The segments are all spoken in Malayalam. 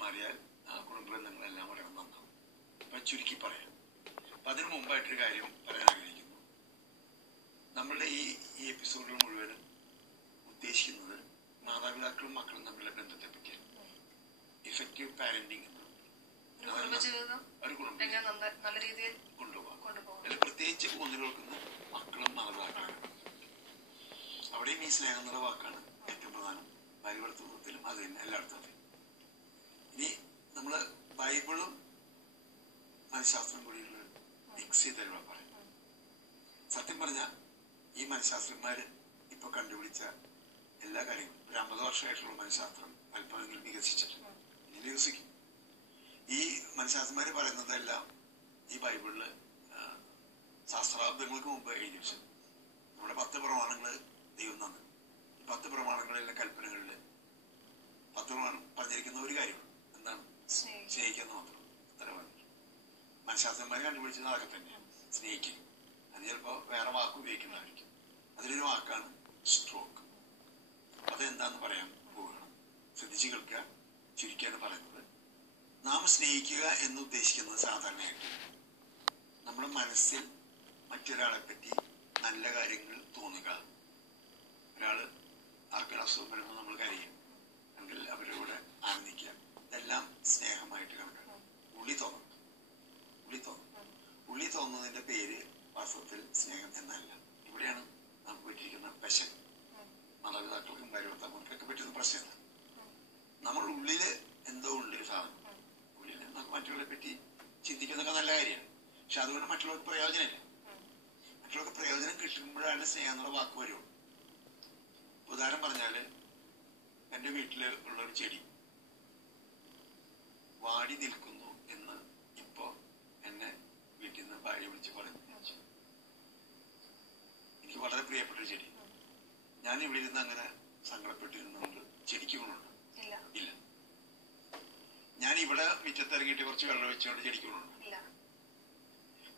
പെരുമാറിയാൽ കുടുംബ ബന്ധങ്ങളെല്ലാം വളരെ നന്നാവും. അപ്പൊ ചുരുക്കി പറയാം. അപ്പൊ അതിനു മുമ്പായിട്ടൊരു കാര്യം പറയാൻ ആഗ്രഹിക്കുന്നു. നമ്മളുടെ ഈ എപ്പിസോഡുകൾ മുഴുവനും ഉദ്ദേശിക്കുന്നത് മാതാപിതാക്കളും മക്കളും തമ്മിലുള്ള ബന്ധത്തെ പറ്റിയാണ്. ഇഫക്റ്റീവ് പാരന്റിങ് ഒരു കുടുംബം നല്ല രീതിയിൽ കൊണ്ടുപോകാം. അതിൽ പ്രത്യേകിച്ച് ഊന്നൽ കൊടുക്കുന്ന മക്കളും മാതാപിതാക്കളും. അവിടെയും ഈ സ്നേഹം എന്നുള്ള വാക്കാണ് ഏറ്റവും പ്രധാനം. ബൈബിളത്തിലും അത് തന്നെ എല്ലായിടത്തും അതെ. ഇനി നമ്മള് ബൈബിളും മനഃശാസ്ത്രം കൂടിയുള്ള മിക്സ് ചെയ്തരുവാ പറയും. സത്യം പറഞ്ഞ ഈ മനഃശാസ്ത്രജ്ഞന്മാര് ഇപ്പൊ കണ്ടുപിടിച്ച എല്ലാ കാര്യങ്ങളും ഒരു 50 വർഷമായിട്ടുള്ള മനഃശാസ്ത്രം അല്പമെങ്കിലും വികസിച്ചിട്ടുണ്ട്. ഇനി വികസിക്കും. ഈ മനഃശാസ്ത്രജ്ഞന്മാര് പറയുന്നതെല്ലാം ഈ ബൈബിളില് സഹസ്രാബ്ദങ്ങൾക്ക് മുമ്പ് എഴുതി വെച്ചത്. നമ്മുടെ 10 പ്രമാണങ്ങള് ദൈവം തന്നു. ഈ 10 പ്രമാണങ്ങളിലെ കൽപ്പനകളില് 10 പ്രമാണം പറഞ്ഞിരിക്കുന്ന ഒരു കാര്യമാണ്. എന്താണ്? സ്നേഹിക്കുന്ന മാത്രം. അത്ര പറഞ്ഞു. മനഃശാസ്ത്രജ്ഞന്മാര് കണ്ടുപിടിച്ചത് അതൊക്കെ തന്നെയാണ്. സ്നേഹിക്കുക. അത് ചിലപ്പോ വേറെ വാക്ക് ഉപയോഗിക്കുന്നതായിരിക്കും. അതിലൊരു വാക്കാണ് സ്ട്രോക്ക്. അതെന്താന്ന് പറയാൻ പോവുകയാണ്. ശ്രദ്ധിച്ചു കേൾക്കുക. ചുരുക്കിയാണ് പറയുന്നത്. നാം സ്നേഹിക്കുക എന്ന് ഉദ്ദേശിക്കുന്നത് സാധാരണയായിട്ട് നമ്മുടെ മനസ്സിൽ മറ്റൊരാളെ പറ്റി നല്ല കാര്യങ്ങൾ തോന്നുക. ഒരാള് ആർക്കൊരു അസുഖം വരുമ്പോൾ നമ്മൾ കരയും, അല്ലെങ്കിൽ അവരോട് ആനന്ദിക്കുക. ഇതെല്ലാം സ്നേഹമായിട്ട് കണക്കാണ്. ഉള്ളി തോന്നും. ഉള്ളി തോന്നുന്നതിന്റെ പേര് വാസ്തവത്തിൽ സ്നേഹം എന്നല്ല. ഇവിടെയാണ് നമുക്ക് പറ്റിയിരിക്കുന്ന പെശൻ. മാതാപിതാക്കൾക്കും ഭാര്യഭർത്താക്കൾക്കൊക്കെ പറ്റുന്ന പ്രശ്നം. നമ്മുടെ ഉള്ളില് എന്തോ ഉള്ളൊരു സാധനം. ഉള്ളില് നമുക്ക് മറ്റുള്ളവരെ പറ്റി ചിന്തിക്കുന്നതൊക്കെ നല്ല കാര്യമാണ്. പക്ഷെ അതുകൊണ്ട് മറ്റുള്ളവർക്ക് പ്രയോജനമില്ല. മറ്റുള്ളവർക്ക് പ്രയോജനം കിട്ടുമ്പോഴാണ് സ്നേഹം എന്നുള്ള വാക്ക് വരുള്ളൂ. ഉദാഹരണം പറഞ്ഞാല് എന്റെ വീട്ടില് ഉള്ള ഒരു ചെടി വാടി നിൽക്കുന്നു എന്ന് ഇപ്പോ എന്നെ വീട്ടിൽ നിന്ന് ഭാര്യ വിളിച്ച് പറയുന്നു. എനിക്ക് വളരെ പ്രിയപ്പെട്ട ഒരു ചെടി. ഞാൻ ഇവിടെ ഇരുന്ന് അങ്ങനെ സങ്കടപ്പെട്ടിരുന്നുകൊണ്ട് ചെടിക്ക് ഗുണമുണ്ട്? ഇല്ല. ഞാൻ ഇവിടെ മുറ്റത്തിറങ്ങിയിട്ട് കുറച്ച് വെള്ളം വെച്ചുകൊണ്ട് ചെടിക്ക് ഗുണമുണ്ട്?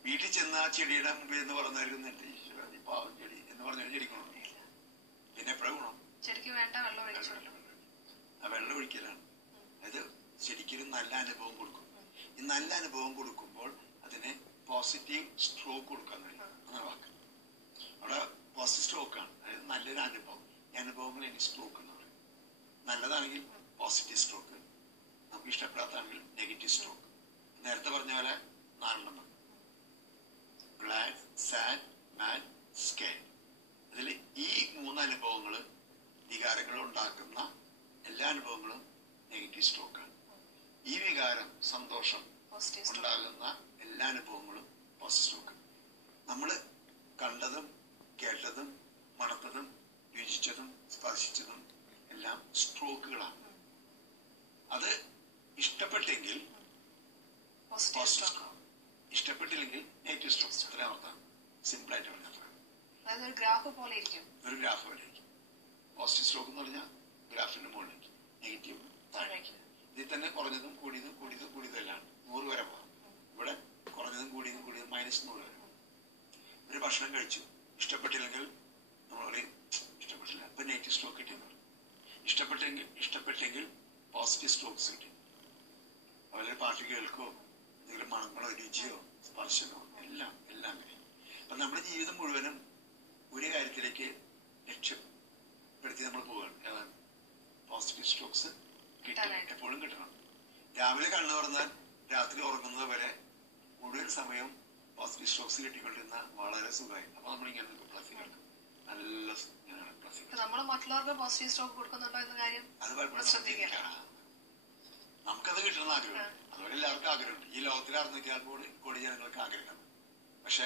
വീട്ടിൽ ചെന്ന് ആ ചെടിയുടെ മുമ്പിൽ എന്ന് പറഞ്ഞായിരുന്നു എന്റെ ഈശ്വര നീ പാവം ചെടി എന്ന് പറഞ്ഞ ചെടിക്ക് ഗുണമുണ്ട്? പിന്നെ എപ്പോഴും ഗുണം ആ വെള്ളം ഒഴിക്കലാണ്. അത് ശരിക്കും നല്ല അനുഭവം കൊടുക്കും. ഈ നല്ല അനുഭവം കൊടുക്കുമ്പോൾ അതിനെ പോസിറ്റീവ് സ്ട്രോക്ക് കൊടുക്കാൻ കഴിയും. അങ്ങനെ വാക്ക് അവിടെ പോസിറ്റീവ് സ്ട്രോക്കാണ്. അതായത് നല്ലൊരു അനുഭവം. ഈ അനുഭവങ്ങൾ എനിക്ക് സ്ട്രോക്ക് എന്ന് പറയും. നല്ലതാണെങ്കിൽ പോസിറ്റീവ് സ്ട്രോക്ക്, നമുക്ക് ഇഷ്ടപ്പെടാത്താണെങ്കിൽ നെഗറ്റീവ് സ്ട്രോക്ക്. നേരത്തെ പറഞ്ഞ പോലെ 4 ഗ്ലാഡ്, സാഡ്, മാഡ്, സ്കെയർ. അതിൽ ഈ 3 അനുഭവങ്ങള് വികാരങ്ങൾ ഉണ്ടാക്കുന്ന എല്ലാ അനുഭവങ്ങളും നെഗറ്റീവ് സ്ട്രോക്കാണ്. ഈ വികാരം സന്തോഷം ഉണ്ടാകുന്ന എല്ലാ അനുഭവങ്ങളും പോസിറ്റീവ് സ്ട്രോക്ക്. നമ്മള് കണ്ടതും കേട്ടതും മണത്തതും രുചിച്ചതും സ്പർശിച്ചതും എല്ലാം സ്ട്രോക്കുകളാണ്. അത് ഇഷ്ടപ്പെട്ടെങ്കിൽ പോസിറ്റീവ് സ്ട്രോക്ക്, ഇഷ്ടപ്പെട്ടില്ലെങ്കിൽ നെഗറ്റീവ് സ്ട്രോക്ക്. അത്രയും അർത്ഥം സിമ്പിൾ ആയിട്ട് പറഞ്ഞാൽ ഒരു ഗ്രാഫ് പോലെ ഇരിക്കും. പോസിറ്റീവ് സ്ട്രോക്ക് എന്ന് പറഞ്ഞാൽ ഗ്രാഫിന്റെ മുകളിലേക്ക്, നെഗറ്റീവ് താഴേക്ക്. ഇതിൽ തന്നെ കുറഞ്ഞതും കൂടിയതും എല്ലാം 100 വരെ പോകാം. ഇവിടെ കുറഞ്ഞതും കൂടിയതും -100 വരെ. ഒരു ഭക്ഷണം കഴിച്ചു, ഇഷ്ടപ്പെട്ടില്ലെങ്കിൽ നമ്മൾ പറയും ഇഷ്ടപ്പെട്ടില്ല, അപ്പൊ നെഗറ്റീവ് സ്ട്രോക്ക് കിട്ടിയെന്ന് പറയും. ഇഷ്ടപ്പെട്ടെങ്കിൽ പോസിറ്റീവ് സ്ട്രോക്സ് കിട്ടി. അവരുടെ പാട്ട് കേൾക്കോ, എന്തെങ്കിലും മണങ്ങളോ രുചിയോ സ്പർശനോ എല്ലാം അങ്ങനെ. അപ്പൊ നമ്മുടെ ജീവിതം മുഴുവനും ഒരു കാര്യത്തിലേക്ക് ലക്ഷ്യപ്പെടുത്തി നമ്മൾ പോവുകയാണ്. ഏതാണ്? പോസിറ്റീവ് സ്ട്രോക്സ് എപ്പോഴും കിട്ടണം. രാവിലെ കണ്ണു തുറന്നാൽ രാത്രി ഉറങ്ങുന്നത് വരെ മുഴുവൻ സമയം പോസിറ്റീവ് സ്ട്രോക്സ് കിട്ടിക്കൊണ്ടിരുന്ന വളരെ സുഖമായി. അപ്പൊ നമ്മൾ ഇങ്ങനെ പ്ലസ് കേൾക്കും. നല്ല മറ്റുള്ളവർക്ക് പോസിറ്റീവ് സ്ട്രോക്ക് കൊടുക്കുന്നുണ്ടോ എന്ന കാര്യം നമുക്കത് കിട്ടണമെന്ന് ആഗ്രഹം. അതുപോലെ എല്ലാവർക്കും ആഗ്രഹമുണ്ട്. ഈ ലോകത്തിലെ 600 കോടി ജനങ്ങൾക്ക് ആഗ്രഹം. പക്ഷെ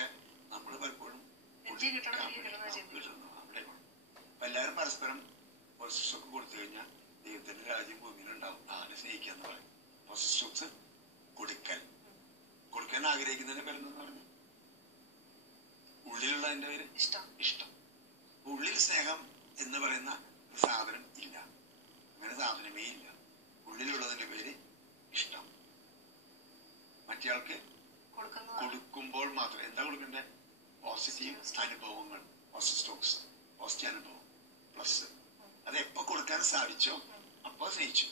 നമ്മൾ പലപ്പോഴും അവിടെ അപ്പൊ എല്ലാവരും പരസ്പരം പോസിറ്റീവ് സ്ട്രോക്ക് കൊടുത്തു കഴിഞ്ഞാൽ ദൈവത്തിന്റെ രാജ്യം ഭൂമിയിലുണ്ടാവും. അതാണ് സ്നേഹിക്കുക എന്ന് പറയും. പോസിറ്റീവ് സ്ട്രോക്സ് കൊടുക്കാൻ ആഗ്രഹിക്കുന്നതിന്റെ പേരെന്തെന്ന് പറഞ്ഞു? ഉള്ളിലുള്ളതിന്റെ പേര് ഇഷ്ടം. ഉള്ളിൽ സ്നേഹം എന്ന് പറയുന്ന ഒരു സാധനം ഇല്ല. അങ്ങനെ സാധനമേ ഇല്ല. ഉള്ളിലുള്ളതിന്റെ പേര് ഇഷ്ടം. മറ്റേയാൾക്ക് കൊടുക്കുമ്പോൾ മാത്രം എന്താ കൊടുക്കണ്ടേ? പോസിറ്റീവ് അനുഭവങ്ങൾ, പോസിറ്റീവ് സ്ട്രോക്സ്, പോസിറ്റീവ് അനുഭവം പ്ലസ്. അത് എപ്പോ കൊടുക്കാൻ സാധിച്ചോ അപ്പൊ സ്നേഹിച്ചു.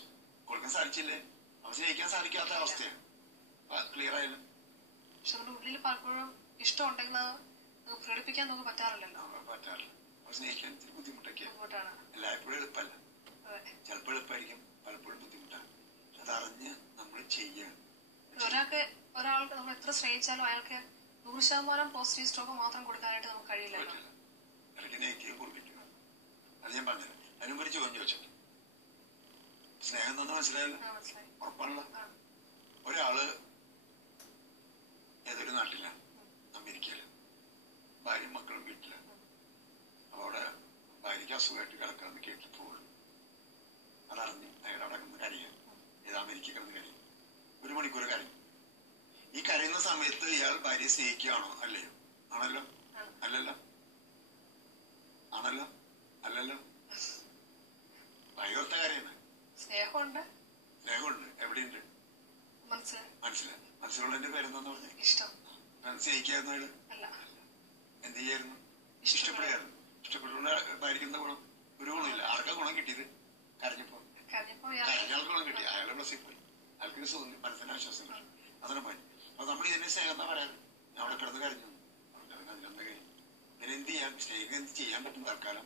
കൊടുക്കാൻ സാധിച്ചില്ലേ അവ സ്നേഹിക്കാൻ സാധിക്കാത്ത അവസ്ഥയാണ്. ക്ലിയർ ആയാലും പക്ഷെ നമ്മുടെ ഉള്ളിൽ പലപ്പോഴും ഇഷ്ടം ഉണ്ടെങ്കിൽ അത് പ്രകടിപ്പിക്കാൻ നമുക്ക് പറ്റാറില്ലല്ലോ. പറ്റാറില്ല. അവ സ്നേഹിക്കാൻ ഇത്തിരി ബുദ്ധിമുട്ടാണ്. എല്ലായ്പ്പോഴും എളുപ്പമല്ല. ചിലപ്പോൾ എളുപ്പമായിരിക്കും, പലപ്പോഴും ബുദ്ധിമുട്ടാണ്. അതറിഞ്ഞ് നമ്മൾ ചെയ്യണം. ഒരാൾക്ക് നമ്മൾ എത്ര സ്നേഹിച്ചാലും അയാൾക്ക് 100% പോസിറ്റീവ് സ്റ്റോക്ക് മാത്രം കൊടുക്കാനായിട്ട് നമുക്ക് കഴിയില്ലല്ലോ. ഇടയ്ക്ക് നെഗറ്റീവ് കൊടുക്കില്ല. അത് ഞാൻ പറഞ്ഞത്. അതിനും ഒരു ചോദ്യം ചോദിച്ചു. സ്നേഹം തന്നെ മനസ്സിലായല്ലോ? ഉറപ്പാണല്ലോ. ഒരാള് ഏതൊരു നാട്ടിലാണ്, അമേരിക്കയില്, ഭാര്യയും മക്കളും വീട്ടില്. അപ്പൊ അവിടെ ഭാര്യയ്ക്ക് അസുഖമായിട്ട് കിടക്കാന്ന് കേട്ടിട്ട് പോകുള്ളൂ. അതറിഞ്ഞു അയാൾ അവിടെ കിടന്ന് കരയാൻ. ഏത് അമേരിക്ക കിടന്ന് കരയും. 1 മണിക്കൂർ കരയും. ഈ കരയുന്ന സമയത്ത് ഇയാൾ ഭാര്യയെ സ്നേഹിക്കുകയാണോ? അല്ലയോ? ആണല്ലോ? അല്ലല്ലോ? ആണല്ലോ? അല്ലല്ലോ? ഭയങ്കരത്തെ കരയുന്നത്. സ്നേഹമുണ്ട്. എവിടെയുണ്ട്? മനസ്സിലായി. മനസ്സിലുള്ളതിന്റെ പേരെന്താന്ന് പറഞ്ഞേ? ഇഷ്ടം. സ്നേഹിക്കായിരുന്നു അയാള്? എന്ത് ചെയ്യായിരുന്നു? ഇഷ്ടപ്പെടുകയായിരുന്നു. ഇഷ്ടപ്പെട്ടുകൊണ്ട് ഭാര്യയ്ക്കുന്ന ഗുണം ഒരു ഗുണമില്ല. ആർക്കാ ഗുണം കിട്ടിയത്? കരഞ്ഞപ്പോ കരഞ്ഞാൾക്ക് ഗുണം കിട്ടി. അയാളെ പ്ലസിൽ പോയി. അയാൾക്ക് സുഖം, മനസ്സിന് ആശ്വാസം കിട്ടും. അതാണ് പോയി. അപ്പൊ നമ്മൾ ഇതിന്റെ സ്നേഹം എന്നാ പറയാറ്? അവിടെ കിടന്ന് കരഞ്ഞു. അതിലെന്താ കാര്യം? ഇതിന് എന്ത് ചെയ്യാൻ? സ്നേഹിക്കാൻ എന്ത് ചെയ്യാൻ പറ്റും? തൽക്കാലം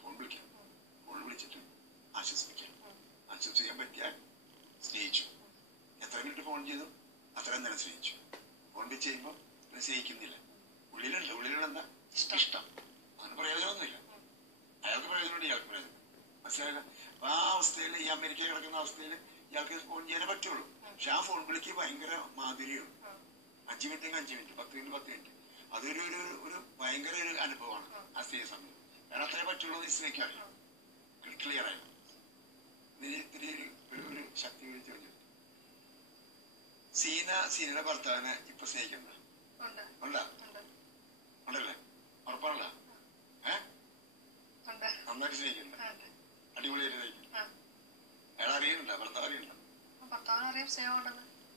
ഫോൺ വിളിക്കാം. ഫോൺ വിളിച്ചിട്ട് ആശ്വസിപ്പിക്കാം. ആശ്വസിക്കാൻ പറ്റിയാൽ സ്നേഹിച്ചു. എത്ര മിനിറ്റ് ഫോൺ ചെയ്തു അത്രയും തന്നെ സ്നേഹിച്ചു. ഫോൺ വെച്ച് ചെയ്യുമ്പോൾ സ്നേഹിക്കുന്നില്ല. ഉള്ളിലുണ്ടെന്താ? ഇഷ്ടം. അതിന് പ്രയോജനമൊന്നുമില്ല. അയാൾക്ക് പ്രയോജനമുണ്ട്, ഇയാൾക്ക് പ്രയോജനം. മനസ്സിലായില്ല? അപ്പൊ ആ അവസ്ഥയിൽ, ഈ അമേരിക്ക കിടക്കുന്ന അവസ്ഥയിൽ ഇയാൾക്ക് ഫോൺ ചെയ്യാനേ പറ്റുള്ളൂ. പക്ഷെ ആ ഫോൺ വിളിക്ക് ഭയങ്കര മാധുര്യവും. 5 മിനിറ്റ് 5 മിനിറ്റ്, 10 മിനിറ്റ് 10 മിനിറ്റ്. അതൊരു ഒരു ഭയങ്കര ഒരു അനുഭവമാണ് ആ സ്ത്രീ സമയം. കാരണം അത്രേ പറ്റുള്ളൂ. സ്ത്രീക്ക് അറിയാം. ക്ലിയർ ആയി. ഇത്തിരി ഒരു ശക്തി ചോദിച്ചു. സീനയുടെ ഭർത്താവിനെ ഇപ്പൊ സ്നേഹിക്കണ്ട? ഉണ്ടല്ലേ? ഉറപ്പാണല്ലോ? നന്നായിട്ട് സ്നേഹിക്കണ്ട? അടിപൊളിയായിട്ട് സ്നേഹിക്കണ്ട? അയാൾ അറിയുന്നുണ്ടോ? ഭർത്താവ് അറിയണ്ടോ?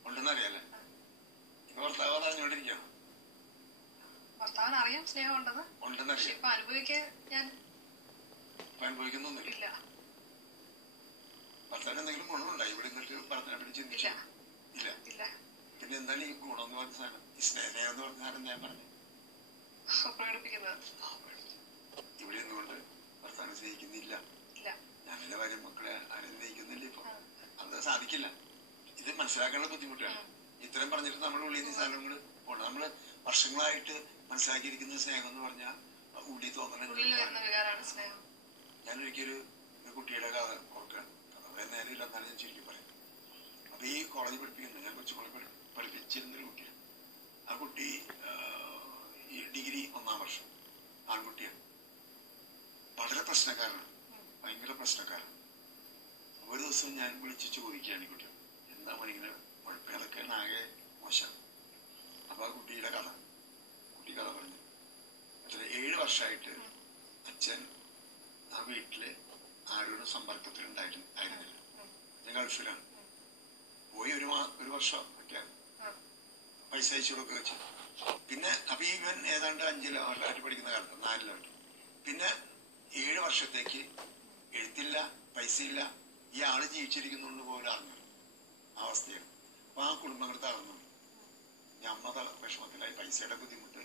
ഉണ്ടെന്ന് അറിയാലേ? ഇപ്പൊ ഭർത്താവ് അത് അറിഞ്ഞുകൊണ്ടിരിക്കുകയാണ്. ഭർത്താവിനറിയാം സ്നേഹം ഉണ്ടെന്ന്. ഇപ്പൊ അനുഭവിക്കുന്നൊന്നുമില്ല. ഭർത്താവിന് എന്തെങ്കിലും ഗുണമുണ്ടായി ഇവിടെ നിന്നിട്ട് ഭർത്താവിനെ പറ്റി ചിന്തിച്ചു? ഇല്ല. പിന്നെ എന്താണ് ഈ ഗുണം എന്ന് പറഞ്ഞ സാധനം? ഈ സ്നേഹം എന്ന് പറഞ്ഞ സാധനം ഞാൻ പറഞ്ഞു ഇവിടെ നിന്നുകൊണ്ട് ഭർത്താവിനെ സ്നേഹിക്കുന്നില്ല. ഞാൻ എന്റെ ഭാര്യ മക്കളെ ആരും സ്നേഹിക്കുന്നില്ല. ഇപ്പൊ അത് സാധിക്കില്ല. ഇത് മനസ്സിലാക്കാനുള്ള ബുദ്ധിമുട്ടാണ്. ഇത്രയും പറഞ്ഞിട്ട് നമ്മുടെ ഉള്ളിൽ നിന്ന് സാധനങ്ങൾ പോകണം. നമ്മള് വർഷങ്ങളായിട്ട് മനസ്സിലാക്കിയിരിക്കുന്ന സ്നേഹം എന്ന് പറഞ്ഞാൽ ഉള്ളിൽ തോന്നണം. ഞാനൊരിക്കലും ഒരു കുട്ടിയുടെ കഥ ഓർക്കുകയാണ്. കഥ നേരം ഇല്ല, എന്നാലും ഞാൻ ചുരുക്കി പറയാം. അപ്പൊ ഈ കോളേജിൽ പഠിപ്പിക്കുന്നു, ഞാൻ കൊച്ചുമോളെ പഠിപ്പിച്ചിരുന്നൊരു കുട്ടിയാണ്. ആ കുട്ടി ഈ ഡിഗ്രി 1ാം വർഷം, ആൺകുട്ടിയാണ്. വളരെ പ്രശ്നക്കാരനാണ്, ഭയങ്കര പ്രശ്നക്കാരൻ. ഒരു ദിവസം ഞാൻ വിളിച്ച് ചോദിക്കുകയാണ് ഈ കുട്ടി, എന്താ ഇങ്ങനെ കുഴപ്പങ്ങളൊക്കെ ആകെ മോശം. അപ്പൊ ആ കുട്ടി കഥ പറഞ്ഞു. 7 വർഷമായിട്ട് അച്ഛൻ ആ വീട്ടില് ആരോടും സമ്പർക്കത്തിലുണ്ടായിരുന്നില്ല. ഞാൻ ഗൾഫിലാണ്. പോയി ഒരു വർഷം ഒക്കെയാണ്. പൈസ അയച്ചുകൊടുക്കുക വെച്ചു. പിന്നെ അപ്പൊ ഇവൻ ഏതാണ്ട് 5-ലോ 6-ലോ പഠിക്കുന്ന കാലത്ത്, 4-ലോ. പിന്നെ 7 വർഷത്തേക്ക് എഴുത്തില്ല, പൈസയില്ല. ഈ ആള് ജീവിച്ചിരിക്കുന്നുണ്ട് പോലും അറിഞ്ഞു ആ അവസ്ഥയാണ്. അപ്പൊ ആ കുടുംബങ്ങൾ തകർന്നു. ഞമ്മ വിഷമത്തിലായി, പൈസയുടെ ബുദ്ധിമുട്ട്,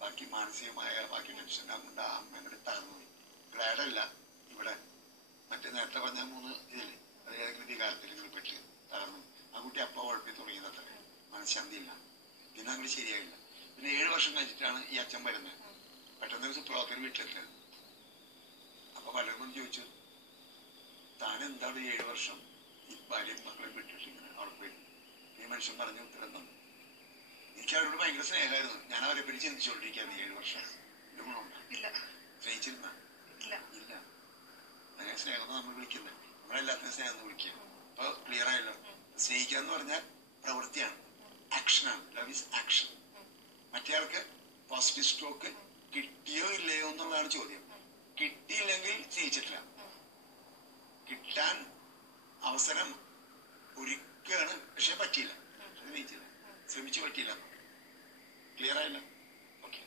ബാക്കി മാനസികമായ ബാക്കി ടെൻഷൻ കൊണ്ട് അങ്ങനെ തകർന്നുപോയി. ഗ്ലാഡല്ല ഇവിടെ മറ്റേ നേരത്തെ പറഞ്ഞ 3 ഇതില് അത് ഏതെങ്കിലും വികാരത്തിൽ പെട്ട് തകർന്നു. ആ കുട്ടി അപ്പ ഉഴപ്പി തുടങ്ങിയതത്ര. മനഃശാന്തിയില്ല. പിന്നെ അങ്ങോട്ട് ശരിയായില്ല. പിന്നെ 7 വർഷം കഴിഞ്ഞിട്ടാണ് ഈ അച്ഛൻ വരുന്നത്. പെട്ടെന്ന് ഒരു സുപ്രഭാതത്തിൽ വീട്ടിലെത്തിയത്. അപ്പൊ പലരും ചോദിച്ചു, താനെന്താണ് 7 വർഷം ഈ ഭാര്യയും മക്കളെ വിട്ടിട്ട് ഇങ്ങനെ അവിടെ പോയി? ഈ മനുഷ്യൻ പറഞ്ഞ ഉത്തരം തന്നെ. എനിക്ക് അവരോട് ഭയങ്കര സ്നേഹമായിരുന്നു. ഞാൻ അവരെ പറ്റി ചിന്തിച്ചുകൊണ്ടിരിക്കുകയാണ് 7 വർഷം. ഇത് ഗുണമുണ്ടോ? സ്നേഹിച്ചിരുന്ന? ഇല്ല. അങ്ങനെ സ്നേഹം നമ്മൾ വിളിക്കുന്നത്, നമ്മളെല്ലാത്തിനും സ്നേഹം എന്ന് വിളിക്കുക. അപ്പൊ ക്ലിയർ ആയല്ലോ. സ്നേഹിക്കുക എന്ന് പറഞ്ഞാൽ പ്രവൃത്തിയാണ്, ആക്ഷനാണ്. Love is action. മറ്റേ ആൾക്ക് പോസിറ്റീവ് സ്ട്രോക്ക് കിട്ടിയോ ഇല്ലയോ എന്നുള്ളതാണ് ചോദ്യം. കിട്ടിയില്ലെങ്കിൽ സ്നേഹിച്ചിട്ടില്ല. കിട്ടാൻ അവസരം ഒരുക്കുകയാണ്, പക്ഷെ പറ്റിയില്ല. സ്നേഹിച്ചില്ല, ശ്രമിച്ചു പറ്റിയില്ല. ക്ലിയർ ആയില്ല? ഓക്കെ.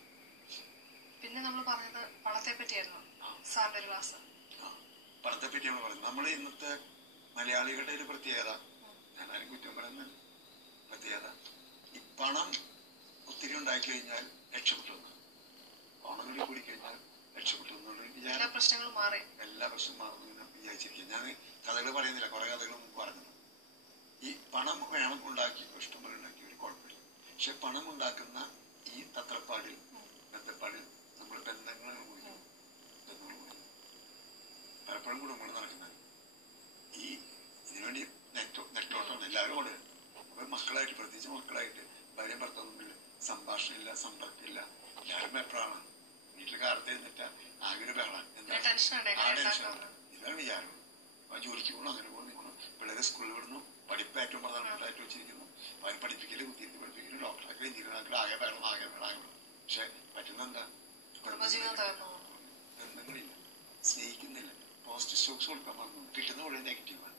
പിന്നെ നമ്മൾ പറഞ്ഞത് പണത്തെ പറ്റിയായിരുന്നു സാറിന്റെ ഒരു ക്ലാസ്. പണത്തെ പറ്റിയാണ് പറഞ്ഞത്. നമ്മൾ ഇന്നത്തെ മലയാളികളുടെ ഒരു പ്രത്യേകത, ഞാനാരും കുറ്റം പറയുന്നില്ല. പ്രത്യേകത ഈ പണം ഒത്തിരി ഉണ്ടാക്കി കഴിഞ്ഞാൽ രക്ഷപ്പെട്ടു, പണം കൂടി കഴിഞ്ഞാൽ രക്ഷപ്പെട്ടു എന്നുള്ള എല്ലാ പ്രശ്നങ്ങളും മാറി, എല്ലാ പ്രശ്നവും മാറുന്നു വിചാരിച്ചിരിക്കുക. ഞാൻ കഥകൾ പറയുന്നില്ല, കുറെ കഥകൾ മുമ്പ് പറഞ്ഞു. ഈ പണം വേണം ഉണ്ടാക്കി, ഇഷ്ടംപോലെ ഉണ്ടാക്കി ഒരു കുഴപ്പമില്ല. പക്ഷെ പണം ഉണ്ടാക്കുന്ന ഈ തത്രപ്പാടിൽ ബന്ധപ്പാടിൽ നമ്മൾ ബന്ധങ്ങൾ മുറിക്കും, പലപ്പോഴും കുടുംബങ്ങൾ നടക്കുന്നത് ഈ ഇതിനുവേണ്ടി നെറ്റോട്ടമാണ് എല്ലാവരും കൂടെ. അപ്പൊ മക്കളായിട്ട്, പ്രത്യേകിച്ച് മക്കളായിട്ട് ഭാര്യ ഭർത്താവ് തമ്മിൽ സംഭാഷണമില്ല, സമ്പർക്കമില്ല, എല്ലാവരും എപ്പോഴാണ് വീട്ടിൽ കാലത്ത് എന്നിട്ട് ആകെ ഒരു ബഹളാണ്. എന്താണ് ഇതാണ് വിചാരം. അപ്പൊ ജോലിക്ക് പോകണം, അങ്ങനെ പോകണം, നിങ്ങൾ പിള്ളേരെ സ്കൂളിൽ വിടുന്നു, പഠിപ്പ് ഏറ്റവും പ്രധാനപ്പെട്ടായിട്ട് വെച്ചിരിക്കുന്നു. അവരെ പഠിപ്പിക്കല്, കുത്തിയിരുത്തി പഠിപ്പിക്കല്, ഡോക്ടറാക്കല്, എഞ്ചിനീയറാക്കല്, ആകെ ബഹളം, ആകെ ബഹളം. പക്ഷെ പറ്റുന്ന എന്താ, ബന്ധങ്ങളില്ല, സ്നേഹിക്കുന്നില്ല. പോസിറ്റീവ് സ്റ്റോക്സ് കൊടുക്കാൻ പറഞ്ഞു, കിട്ടുന്ന മുഴുവൻ നെഗറ്റീവാണ്.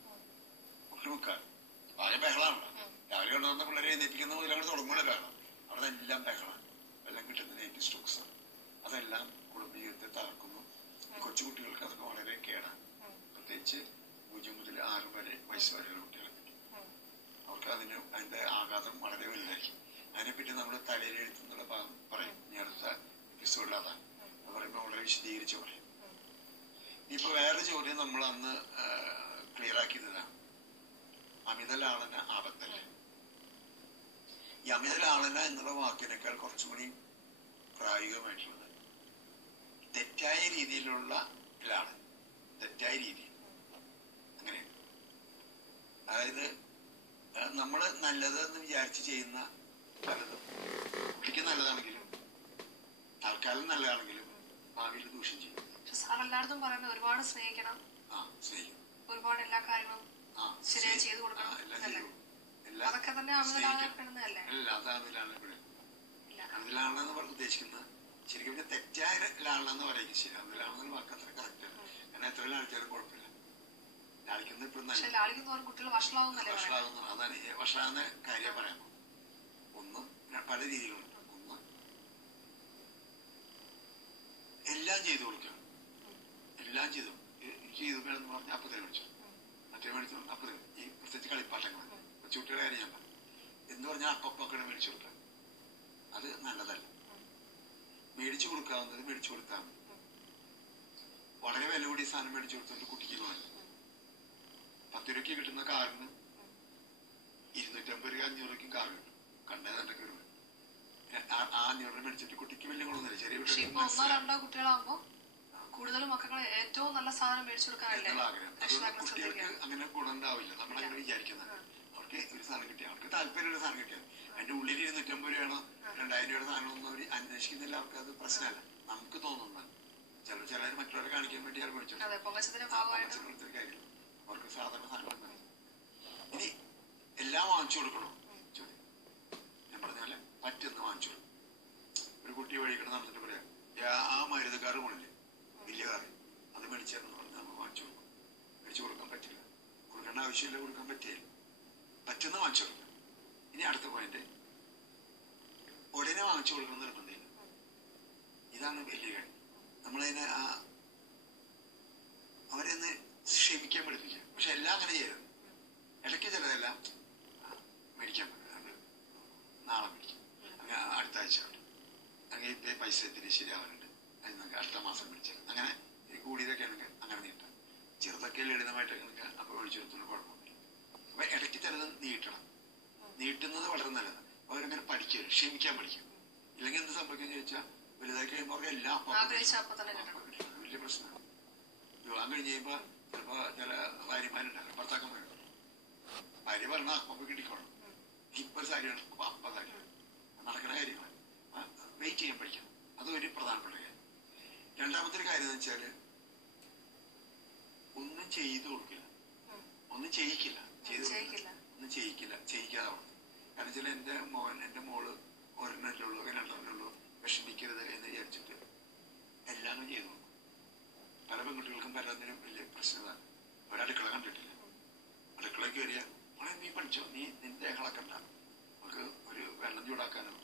ഒട്ടുമുക്കാൽ ആകെ ബഹളാണല്ലോ. രാവിലെ കൊണ്ടുവന്ന പിള്ളേരെ എഴുന്നേപ്പിക്കുന്ന മുതൽ അവിടെ തുടങ്ങുമ്പോൾ ബഹളം, അവിടെ എല്ലാം ബഹളമാണ്. എല്ലാം കിട്ടുന്ന നെഗറ്റീവ് സ്റ്റോക്സ്, അതെല്ലാം കുടുംബ ജീവിതത്തെ തകർക്കുന്നു. കൊച്ചു കുട്ടികൾക്ക് അതൊക്കെ വളരെ കേടാണ്. പ്രത്യേകിച്ച് 0 മുതൽ 6 വയസ്സ് വരെയുള്ള കുട്ടികളെ പറ്റി അവർക്ക് അതിന്റെ ആഘാതം വളരെ വലുതായിരിക്കും. അതിനെപ്പറ്റി നമ്മൾ തലയിലെഴുത്തുന്നുള്ള ഭാഗം പറയും. ഇനി അടുത്ത എപ്പിസോഡിൽ അതാണ് അത് പറയുമ്പോൾ വളരെ വിശദീകരിച്ച് പറയും. ഇപ്പൊ വേറെ ചോദ്യം നമ്മൾ അന്ന് ക്ലിയർ ആക്കിയതാണ്, അമിത ലാളന ആപത്തല്ലേ. ഈ അമിത ലാളന എന്നുള്ള വാക്കിനേക്കാൾ കുറച്ചുകൂടി പ്രായോഗികമായിട്ടുള്ളത് തെറ്റായ രീതിയിലുള്ള ലാളന, തെറ്റായ രീതി. അങ്ങനെ അതായത് നമ്മള് നല്ലത് എന്ന് വിചാരിച്ച് ചെയ്യുന്ന പലതും കുട്ടിക്ക് നല്ലതാണെങ്കിലും തൽക്കാലം നല്ലതാണെങ്കിലും ഭാവിയിൽ ദൂഷ്യം ചെയ്യും. എല്ലായിടത്തും പറയുന്നത് ഒരുപാട് സ്നേഹിക്കണം, സ്നേഹിക്കും, ഒരുപാട് എല്ലാ കാര്യങ്ങളും ശരിയായി ചെയ്തു കൊടുക്കണം, അതൊക്കെ തന്നെ അമിതലാളനപ്പെടുന്നതല്ലേ? അല്ല, അത് അമിതലാളനെന്ന് പറഞ്ഞ് ഉദ്ദേശിക്കുന്നത് ശരിക്കും പിന്നെ തെറ്റായ ലാളനെന്ന് പറയുക. ശരി, അമിതലാളെന്ന വാക്ക് അത്ര കറക്റ്റ് ആണ്. കാരണം എത്ര ലാളിച്ചാലും കുഴപ്പമില്ല. ലാളിക്കുന്നത് ഇപ്പോഴും കുട്ടികൾ വഷളാകുന്നു. അതാണ് വഷളാകുന്ന കാര്യം പറയാമോ. ഒന്ന് പല രീതികളുണ്ട്. ഒന്ന് എല്ലാം ചെയ്തു കൊടുക്കണം, എല്ലാം ചെയ്തു വേണമെന്ന് പറഞ്ഞാൽ അപ്പത്തിന് മേടിച്ചു, മറ്റേ മേടിച്ചു അപ്പത്തിന്. ഈ പ്രത്യേകിച്ച് കളിപ്പാട്ടങ്ങൾ കൊച്ചുകുട്ടികളെ കാര്യം ഞാൻ പറഞ്ഞു എന്ന് പറഞ്ഞാൽ അപ്പപ്പൊക്കെ മേടിച്ചു കൊടുക്കാം. അത് നല്ലതല്ല. മേടിച്ചു കൊടുക്കാവുന്നത് മേടിച്ചു കൊടുത്താൽ മതി. വളരെ വില കൂടിയ സാധനം മേടിച്ചു കൊടുത്തോണ്ട് കുട്ടിക്ക് വേണം. 10 രൂപയ്ക്ക് കിട്ടുന്ന കാറിന് 250 രൂപ 500 രൂപയ്ക്കും കാർ കിട്ടും. കണ്ടേ തന്നെ കയറും. ആ 500 രൂപ മേടിച്ചിട്ട് കുട്ടിക്ക് വലിയ ഗുണമൊന്നുമില്ല. ചെറിയ കുട്ടികളാകുമ്പോ കൂടുതലും മക്കളെ ഏറ്റവും നല്ല സാധനം മേടിച്ചു കൊടുക്കാനല്ലേ കുട്ടികൾക്ക് അങ്ങനെ ഗുണം ഉണ്ടാവില്ല. നമ്മളങ്ങനെ വിചാരിക്കുന്നത് അവർക്ക് ഒരു സാധനം കിട്ടിയാൽ അവർക്ക് താല്പര്യമുള്ള സാധനം കിട്ടിയാൽ അതിന്റെ ഉള്ളിൽ 250 രൂപയാണോ 2000 രൂപയുടെ സാധനം ഒന്നും അവർ അന്വേഷിക്കുന്നില്ല. അവർക്ക് അത് പ്രശ്നമല്ല. നമുക്ക് തോന്നുന്ന ചിലർ മറ്റുള്ളവരെ കാണിക്കാൻ വേണ്ടി അവർ മേടിച്ചു കാര്യം അവർക്ക് സാധാരണ സാധനം മതി. ഇനി എല്ലാം വാങ്ങിച്ചു കൊടുക്കണോ ചോദ്യം. ഞാൻ പറഞ്ഞ പോലെ പറ്റുന്ന വാങ്ങിച്ചു കൊടുക്കും. ഒരു കുട്ടി വഴിക്കണ നടന്നിട്ട് പറയാം, ആ മരുന്നുകാർ കൊണ്ടില്ലേ വലിയ കാറ്, അത് മേടിച്ചേർന്ന് പറഞ്ഞാൽ നമ്മൾ വാങ്ങിച്ചു കൊടുക്കും. മേടിച്ചു കൊടുക്കാൻ പറ്റില്ല, കൊടുക്കേണ്ട ആവശ്യമില്ല, കൊടുക്കാൻ പറ്റില്ല. പറ്റുന്ന വാങ്ങിച്ചു കൊടുക്കാം. ഇനി അടുത്ത പോയിന്റ്, ഉടനെ വാങ്ങിച്ചു കൊടുക്കണം നിർബന്ധമില്ല. ഇതാണ് വലിയ കാര്യം. നമ്മളതിനെ അവരെന്ന് ക്ഷമിക്കാൻ പഠിപ്പിക്കുക. പക്ഷെ എല്ലാം അങ്ങനെ ചെയ്യരുത്. ഇടയ്ക്ക് ചിലതെല്ലാം മേടിക്കാൻ പറ്റും, അത് നാളെ മേടിക്കും, അങ്ങനെ അടുത്ത ആഴ്ച അങ്ങനെ ഇപ്പം പൈസ ഇത്തിരി ശരിയാവാനുണ്ട്, അത് നമുക്ക് അടുത്ത മാസം മേടിച്ചാൽ അങ്ങനെ കൂടിയതൊക്കെ ആണെങ്കിൽ അങ്ങനെ നീട്ടാം. ചെറുതൊക്കെ ലളിതമായിട്ടൊക്കെ നമുക്ക് അപ്പോൾ മേടിച്ചെടുത്തുള്ള കുഴപ്പമില്ല. അപ്പൊ ഇടയ്ക്ക് ചിലത് നീട്ടണം. നീട്ടുന്നത് വളരെ നല്ലതാണ്. അവരങ്ങനെ പഠിക്കുക, ക്ഷമിക്കാൻ പഠിക്കും. ഇല്ലെങ്കിൽ എന്ത് സംഭവിക്കും ചോദിച്ചാൽ വലുതാക്കി കഴിയുമ്പോൾ അവർക്ക് എല്ലാം വലിയ പ്രശ്നമാണ്. വിവാഹം കഴിഞ്ഞ് കഴിയുമ്പോ ചിലപ്പോ ചില ഭാര്യമാരുണ്ടാകും, ഭർത്താക്കന്മാരുണ്ട്. ഭാര്യ പറഞ്ഞാൽ അപ്പൊ കിട്ടിക്കോളും. ഇപ്പൊ ഒരു സാരിയാണ്, അപ്പൊ സാരിയാണ്. നടക്കുന്ന കാര്യങ്ങളാണ്. വെയിറ്റ് ചെയ്യാൻ പഠിക്കണം. അത് ഒരു പ്രധാനപ്പെട്ട കാര്യം. രണ്ടാമത്തെ ഒരു കാര്യം എന്ന് വെച്ചാല് ഒന്നും ചെയ്തു കൊടുക്കില്ല, ഒന്നും ചെയ്യിക്കില്ല, ഒന്നും ചെയ്യിക്കില്ല, ചെയ്യിക്കാതെ വളർത്തും. കാരണം വെച്ചാൽ എന്റെ മോള് ഒരെണ്ണല്ലുള്ളൂ, രണ്ടെണ്ണുള്ളൂ, വിഷമിക്കരുത് എന്ന് വിചാരിച്ചിട്ട് എല്ലാം ചെയ്തു കൊടുക്കും. പല പെൺകുട്ടികൾക്കും പലതിനും വലിയ പ്രശ്നമാണ്. ഒരടുക്കള കണ്ടിട്ടില്ല, അടുക്കളയ്ക്ക് വരിക, മോളെ നീ പഠിച്ചോ, നീ നിന്റെ ഇളക്കണ്ട, നമുക്ക് ഒരു വെള്ളം ചൂടാക്കാനോ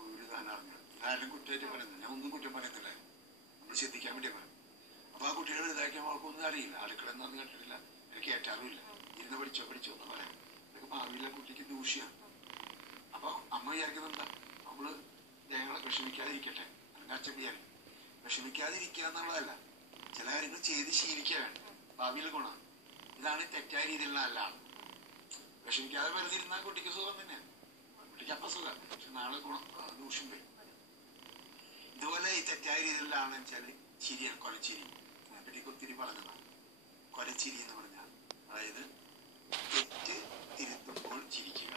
ഒരു സാധനം അറിഞ്ഞു. ഇതാരും കുറ്റമായിട്ട് പറയുന്നില്ല, ഞാൻ ഒന്നും കുറ്റം പറയുന്നില്ല, നമ്മൾ ശ്രദ്ധിക്കാൻ വേണ്ടി പറയും. അപ്പൊ ആ കുട്ടികളെ ഇതാക്കിയാൽ അവൾക്കൊന്നും അറിയില്ല. അടുക്കള എന്നൊന്നും കണ്ടിട്ടില്ല, എനിക്ക് കേട്ടാറുമില്ല. ഇരുന്ന് പഠിച്ചോ പഠിച്ചോ എന്ന് പറയാം. ഇതൊക്കെ ഭാവിയിലെ കുട്ടിക്ക് ദൂഷ്യാണ്. അപ്പൊ അമ്മ വിചാരിക്കുന്നത് എന്താ, അവള് ദേഹങ്ങളെ വിഷമിക്കാതിരിക്കട്ടെ, അല്ലെങ്കിൽ അച്ഛൻ വിചാരിക്കും വിഷമിക്കാതിരിക്കുക എന്നുള്ളതല്ല, ചില കാര്യങ്ങൾ ചെയ്ത് ശീലിക്കുക വേണ്ട, ഭാവിയിൽ ഗുണം. ഇതാണ് തെറ്റായ രീതിയിലുള്ള അല്ലാണ്. വിഷമിക്കാതെ വെറുതെ ഇരുന്നാൽ കുട്ടിക്ക് സുഖം തന്നെയാണ്, കുട്ടിക്ക് അപ്പൊ സുഖം, പക്ഷെ നാളെ ഗുണം ദൂഷ്യം വരും. ഇതുപോലെ ഈ തെറ്റായ രീതിയിലാണെന്ന് വെച്ചാല് ചിരിയാണ്, കൊലച്ചിരി. അതിനെപ്പറ്റി ഒത്തിരി പറഞ്ഞതാണ്. കൊലച്ചിരി എന്ന് പറഞ്ഞാൽ അതായത് തെറ്റ് തിരുത്തുമ്പോൾ ചിരിക്കുക,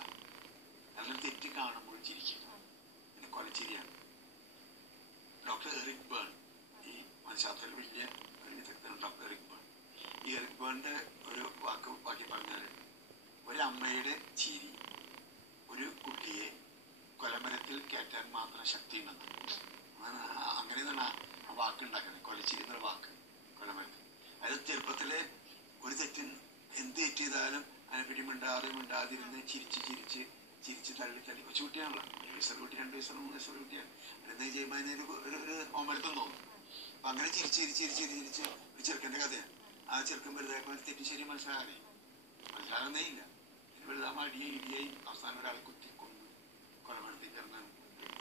അല്ലെങ്കിൽ തെറ്റ് കാണുമ്പോൾ ചിരിക്കുക, പിന്നെ കൊലച്ചിരിയാണ്. ഡോക്ടർ എറിക് ബേൺ, ഈ മനഃശാസ്ത്രത്തിൽ വലിയ ഒരു വിദഗ്ധനാണ് ഡോക്ടർ എറിക് ബേൺ. ഈ എറിക് ബേണിന്റെ ഒരു ബാക്കി പറഞ്ഞാൽ, ഒരമ്മയുടെ ചിരി ഒരു കുട്ടിയെ കൊലമരത്തിൽ കയറ്റാൻ മാത്രം ശക്തി ഉണ്ടെന്ന്. അങ്ങനെയാണ് ആ വാക്കുണ്ടാക്കുന്നത്, കൊലച്ചിരി എന്നൊരു വാക്ക്, കൊലമരത്തിൽ. അതായത് ചെറുപ്പത്തിലെ ഒരു തെറ്റിന് എന്ത് തെറ്റ് ചെയ്താലും അതിനെപ്പറ്റി മിണ്ടാതിരുന്ന് ചിരിച്ച് തള്ളി കൊച്ചുകുട്ടിയാണല്ലോ, 1 വയസ്സുള്ള കുട്ടി, 2 വയസ്സുള്ള 3 വയസ്സുള്ള കുട്ടിയാണ്. എന്താ ചെയ്യുമ്പോൾ അതിനൊരു ഓമരത്തും തോന്നും. അപ്പൊ അങ്ങനെ ചിരിച്ച് ഒരു ചെറുക്കന്റെ കഥയാണ്. ആ ചെറുക്കൻ വലുതായപ്പോൾ തെറ്റ് ശരി മനസ്സിലാകുന്നേ ഇല്ല. വലുതാകുമ്പോൾ ഇടിയായി അവസാനം ഒരാളെ കുത്തിക്കൊന്നു കൊലമരത്തിൽ ചേർന്ന